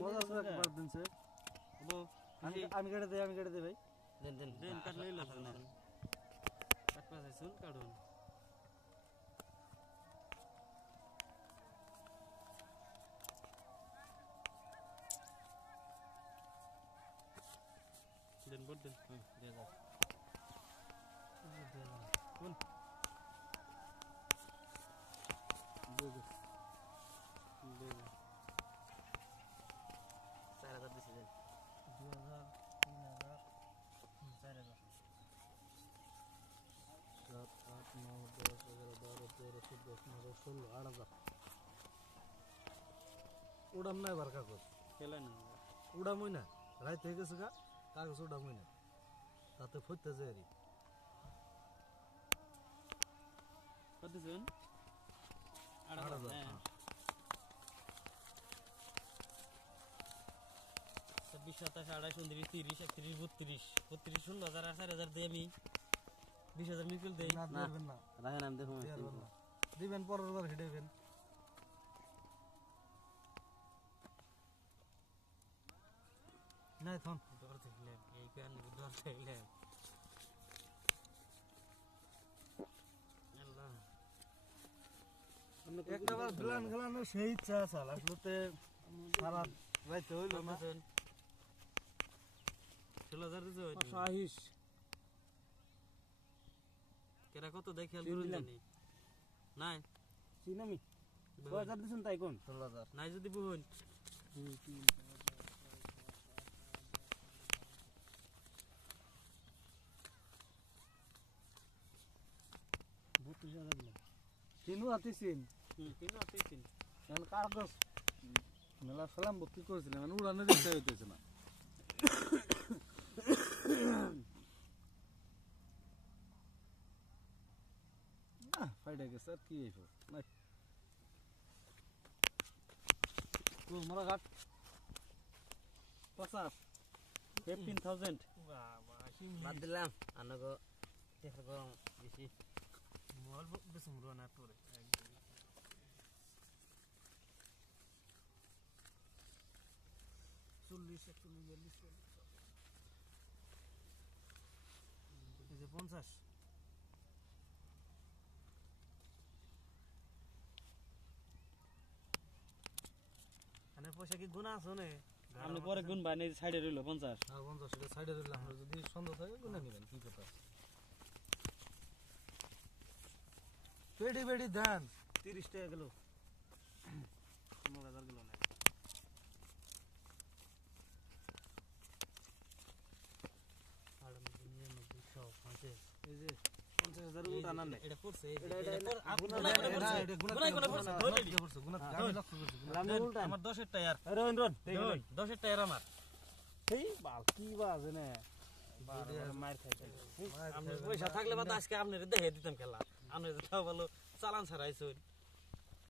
মজা আছে একবার দিন সে আমি কেটে দেই ভাই দেন কাট লইলা না কাট পাশে শুন কাটুন দেন বড় দেন দিয়ে দাও কোন বুঝো 4000 দিছি দেন 2000 3000 4000 7 8 9 10 11 12 13 14 15 16 8000 উড়াম নাই বার কাগজ খেলা না উড়ামই না রাইত হয়ে গেছে গা কাগজ উড়ামই না তাতে ফুটতে যায় কত শুন 8000 26 27 28 29 30 31 32 16,000 4000 দিয়ে আমি 20000 মিকুল দেই না দিবেন না রাখেন আমি দেখুন দিবেন পরের বার হেডেবেন নাই থন দর দেখলে এই গান দর দেখলে আল্লাহ একটা বার প্ল্যান খেলানো সেই ইচ্ছা আছে আসলে সারা রাইতে হইল না 16000 দিছো 520 কেরা কত দেখ খেয়াল করুন জানি নাই চিনামি 2000 দিছেন তাই কোন 16000 নাই যদি বুন 32000 দিলাম তিনু হাতে সিন তিনও আছে তিন এখন কাগজ মেলা ফেলাম কি করেছিলাম মানে উড়ানোর ইচ্ছা হইতেছে না ফাইডা গেছে আর কি হইব নাই কোন মারা ঘাট 50 15000 বাদ দিলাম আনগো দেখো বেশি মল বেসুমরো না তোরে 40 41 এই যে 50 আনে পয়সা কি গুণা আছে না আপনি পরে গুণ ভাই নেই সাইডে রইলো 50 আর 50 এটা সাইডে রইলাম আমরা যদি সন্দেহ থাকে গুণা নেবেন কি কথা পেডি পেডি দেন 30 টাকা গেল 15000 গেল না আর দুনিয়ার মধ্যে সব আছে এই যে 50000 উঠা না নাই এটা পড়ছে এটা গুণা পড়ছে গুণা আমি লক্ষ্য করছি আমার 10 এর টায়ার রন 10 এর টায়ার আমার এই বাল কি বাজে না মার খাইছে আপনি পয়সা থাকলে বাদ আজকে আপনারে দেখে দিতাম খেলা আপনি তাও ভালো চালান ছাড়াইছেন